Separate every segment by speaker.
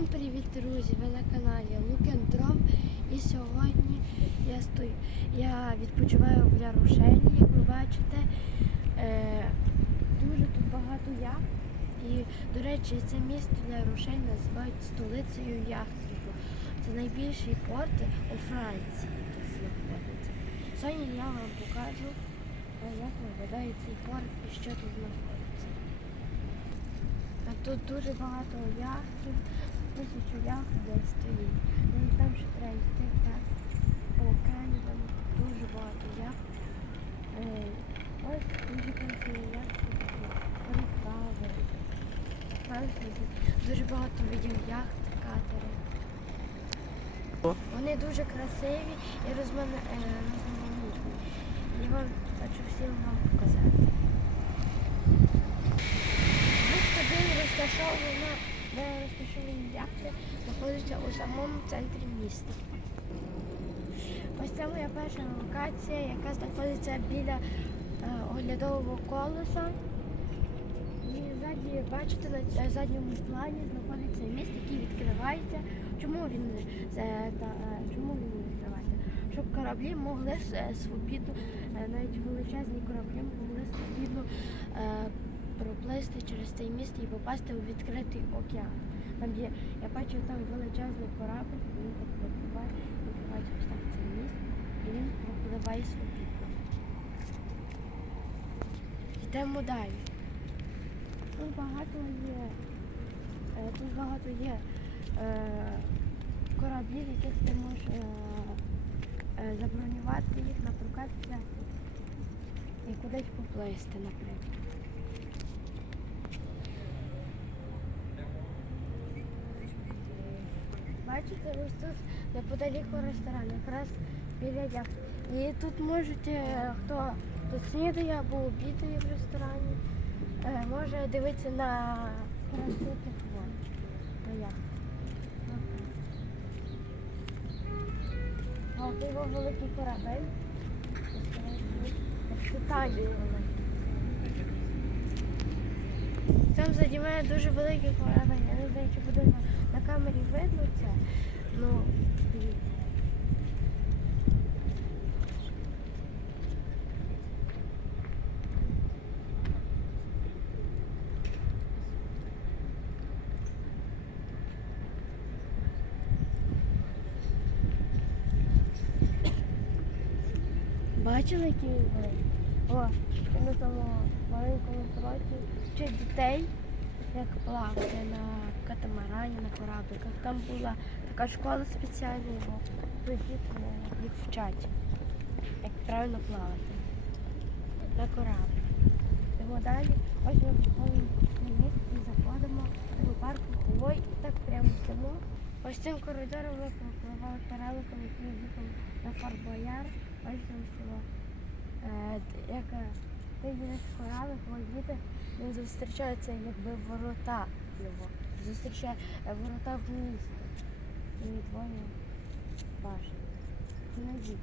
Speaker 1: Всім привіт, друзі! Ви на каналі Лукендром. І сьогодні я стою. Я відпочиваю в Ля-Рушелі, як ви бачите. Е, дуже тут багато яхт. І, до речі, це місто Ля-Рушель називають столицею яхтингу. Це найбільший порт у Франції тут знаходиться. Сьогодні я вам покажу, е, як виглядає цей порт і що тут знаходиться. Тут дуже багато яхтів, тисячу яхт десь стоїть. Ну і там ще треба йти так по океані, там дуже багато яхт. Е, Ось дуже красиві яхти. Франції. Дуже багато видів яхт, катери. Вони дуже красиві і розмана- е. І вам хочу всім вам показати. Бухта, де розташована, де розташовані яхти, знаходиться у самому центрі міста. Ось це моя перша локація, яка знаходиться біля е, оглядового колеса. І ззаді, бачите, на задньому плані знаходиться міст, який відкривається. Чому він, не- е, відкривається? Щоб кораблі могли свобідно, е, навіть величезні кораблі могли свобідно е, проплисти через цей міст і попасти у відкритий океан. Там є, я бачу там величезний корабль, він пропливає, відкривається ось так цей міст, і він пропливає свобідно. Йдемо далі. Тут багато є, е, тут багато є е, кораблів, яких ти можеш е, забронювати їх на прокат взяти і кудись поплисти, наприклад. Бачите, ось тут неподаліку ресторан, якраз біля яхт. І тут можете, е, хто тут снідає або обідає в ресторані, е, може дивитися на красу на яхт. А от його великий корабель. Титанік великий. Там заді дуже великий корабель. Я не знаю, чи буде камері видно це. Ну, дивіться. Бачили, він великий? О, на тому маленькому троті вчить дітей, як плавати на катамарані, на корабликах. Там була така школа спеціальна, бо е, їх вчать, як правильно плавати на кораблі. Йдемо далі, ось ми приходимо на місце і заходимо до парку Холой і так прямо йдемо. Ось цим коридором ми пропливали переликом, який їхав на Фарбояр. Ось там село. Е, як ти їдеш в корали, діти, він зустрічається якби ворота його. Зустрічає е, ворота в місто. І двоє башень. Найди.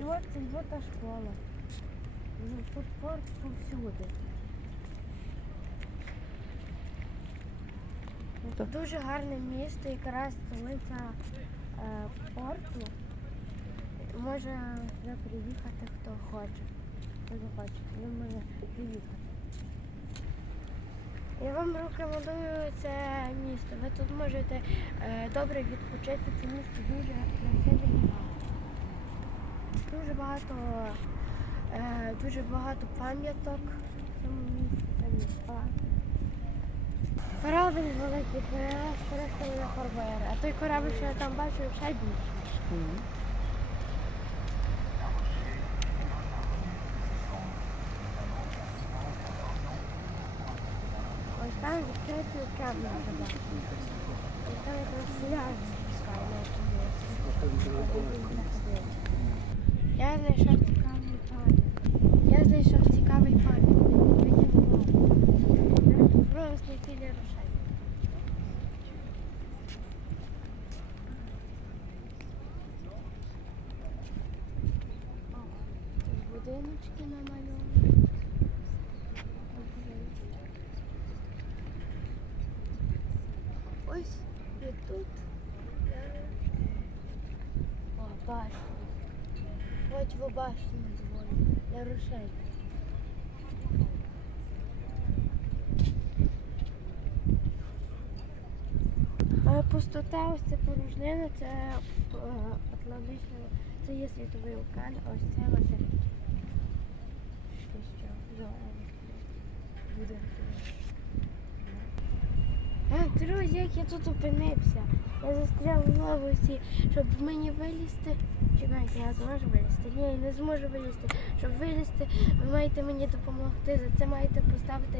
Speaker 1: І от це от та школа. Ну, Тут порт повсюди.
Speaker 2: Так.
Speaker 1: Дуже гарне місто, якраз столиця е, порту. Може приїхати хто хоче. Хто захоче, він може приїхати. Я вам рекомендую це місто. Ви тут можете е, добре відпочити. Це місто дуже красиве. Дуже багато, е, дуже багато пам'яток. Корабль великий, перестали на Форбер. А той корабль, що я там бачив, ще більший. Ось там відкритий океан може бачити. Ось там якраз пляж пускай на Я знайшов цікавий пам'ятник. Я знайшов цікавий пам'ятник. Викинув. Спробуємо знайти для рушей. Тут будиночки намальовані. Ось, ось і тут. е, Башня. Ось в башні дзвонить. Я рушей. Е, Пустота, ось це порожнина, це е, Атлантична, це є світовий океан, а ось це материк. Що що? Зелено. Буде. Друзі, як я тут опинився. Я застряв в лавості, щоб мені вилізти. Чекайте, я зможу вилізти? Ні, я не зможу вилізти. Щоб вилізти, ви маєте мені допомогти. За це маєте поставити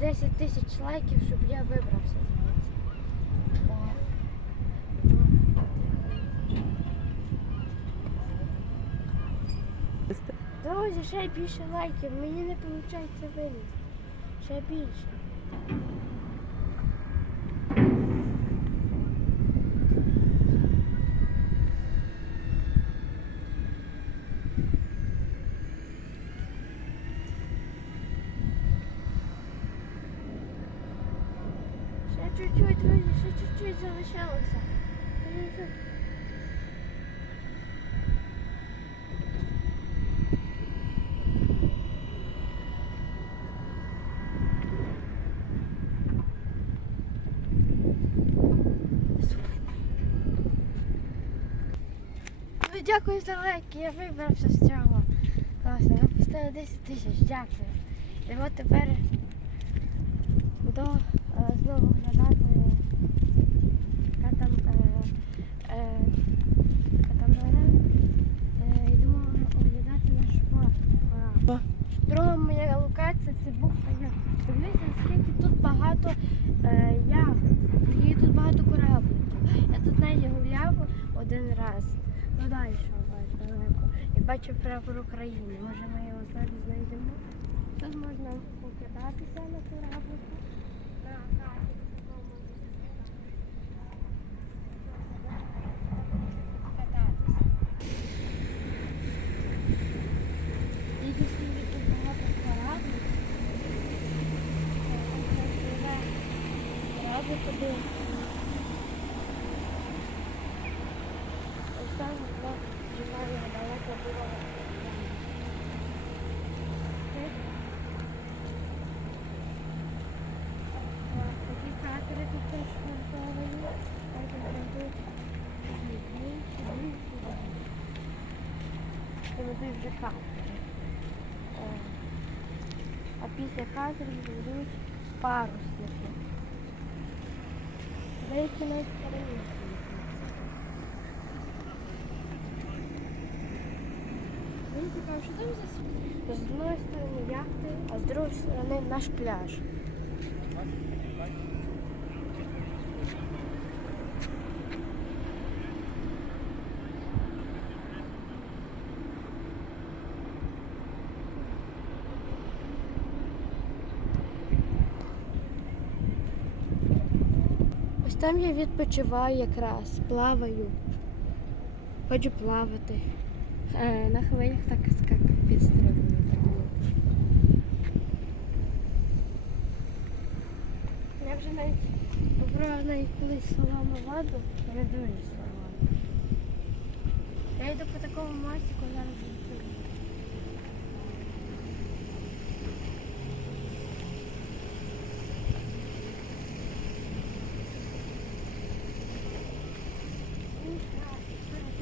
Speaker 1: 10 тисяч лайків, щоб я вибрався звідси. О. Друзі, ще більше лайків. Мені не виходить вилізти. Ще більше. Ще чуть-чуть, друзі, ще чуть-чуть залишилося. Ну, дякую за лайки, я вибрався з цього. Класно, ви поставили 10 тисяч, дякую. І от тепер до е, знову глядати катам, е, е, катамаран. Е, йдемо оглядати наш порт. Друга моя локація це бухта. Дивіться, скільки тут багато е, яхт, скільки тут багато корабликів. Я тут навіть гуляв один раз. Ну далі далеко. І бачу прапор України. Може ми його зараз знайдемо. Тут можна покидатися на кораблику. На хаті такому. Кататися. І скільки тут багато кораблів. Кораблик один. Ось там воно чекає далеко було. Такі катери тут теж монтовані. Бачите, там тут більше, більше. Це ведуть вже катери. О. А після катерів ведуть парусники. Деякі навіть цікаво, що там за? З одної сторони яхти, а з другої сторони наш пляж. Ось там я відпочиваю якраз, плаваю. Хочу плавати. Е, на хвилях так скак підстрибую. Я вже навіть попробувала навіть колись солону воду, не дуже солону. Я йду по такому мостику, зараз відкрию.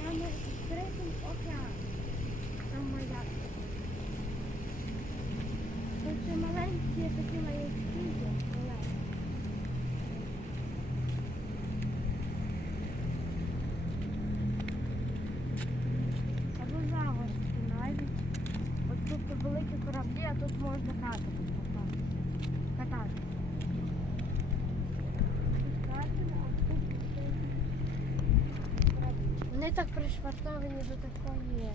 Speaker 1: Там відкритий океан. Там моя. Тут ще маленькі такі маленькі. маленькі. Або загородки навіть. От тут великі кораблі, а тут можна катати. Катати. Вони так пришвартовані до такої,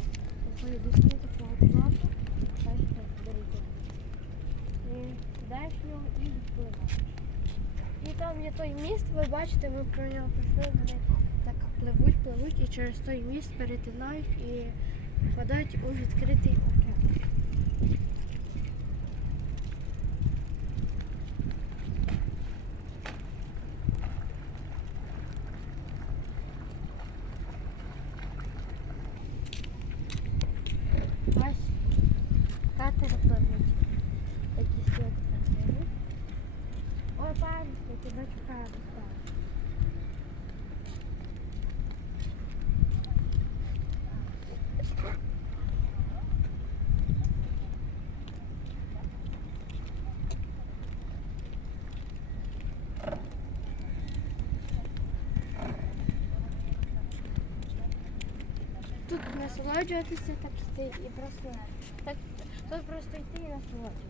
Speaker 1: такої доски, такого плату. Бачите, берете. І сідаєш в нього і відпливаєш. І там є той міст, ви бачите, ми про нього пройшли, вони так пливуть, пливуть і через той міст перетинають і впадають у відкритий Mas caterpillar aqui está. Olha, para, você vai ficar, тут насолоджуватися, так йти і просто так тут просто йти і насолоджуватися.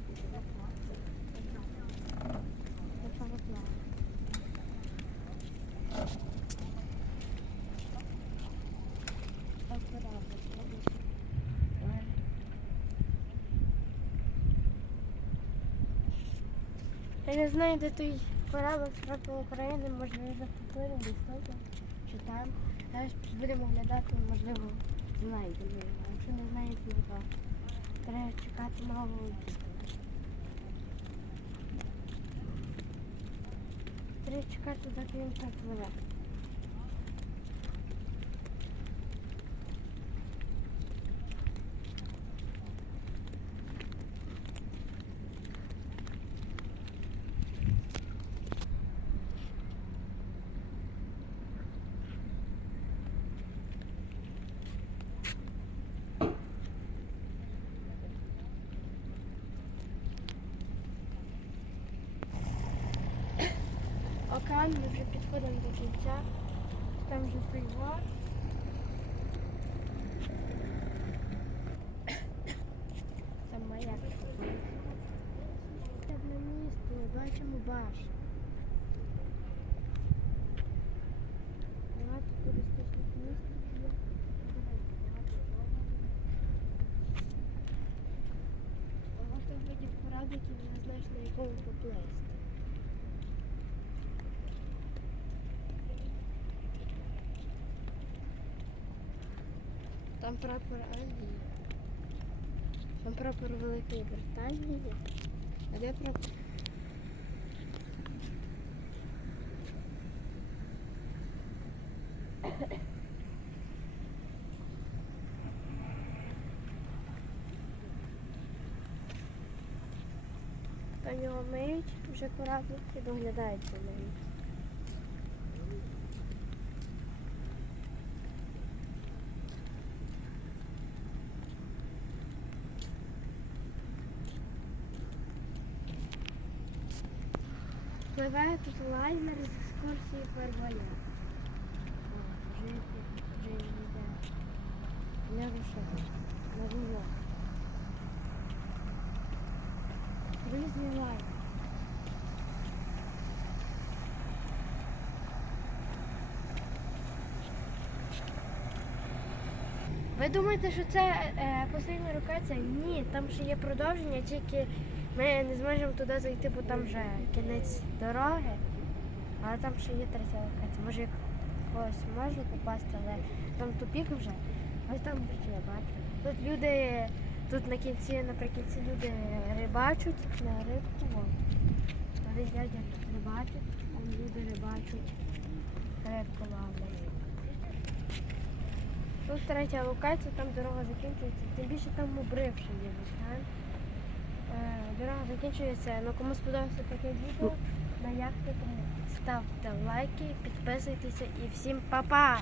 Speaker 1: Я не знаю, де той корабль трапив України, можливо, захопили десь тут, чи там. Зараз будемо глядати, можливо, знайдемо. А Якщо не знаєте то треба чекати мало. Треба чекати, доки він так Океан, ми до кінця. Там вже фейвор. Там маяк. На місто, бачимо башню. Багато туристичних місць є. Багато видів корабликів, не знаєш на якому поплисти. Там прапор Англії. Там прапор Великої Британії. А де прапор? Там його миють, вже кораблик і доглядають за ним. Пливає тут лайнер з екскурсії Фервоя. Вже, йде. Не рушає. На вулок. Різні лайнери. Ви думаєте, що це е, постійна локація? Ні, там ще є продовження, тільки ми не зможемо туди зайти, бо там вже кінець дороги. Але там ще є третя локація. Може як когось можна попасти, але там тупік вже. Ось там вже я бачу. Тут люди, тут на кінці, наприкінці люди рибачуть на рибку. Вон. Один дядя тут рибачить, там люди рибачуть, рибку ловлять. Тут третя локація, там дорога закінчується. Тим більше там обривши є вулкан. Е, закінчується. Ну кому сподобався таке відео на яхті, ставте лайки, підписуйтеся і всім па-па!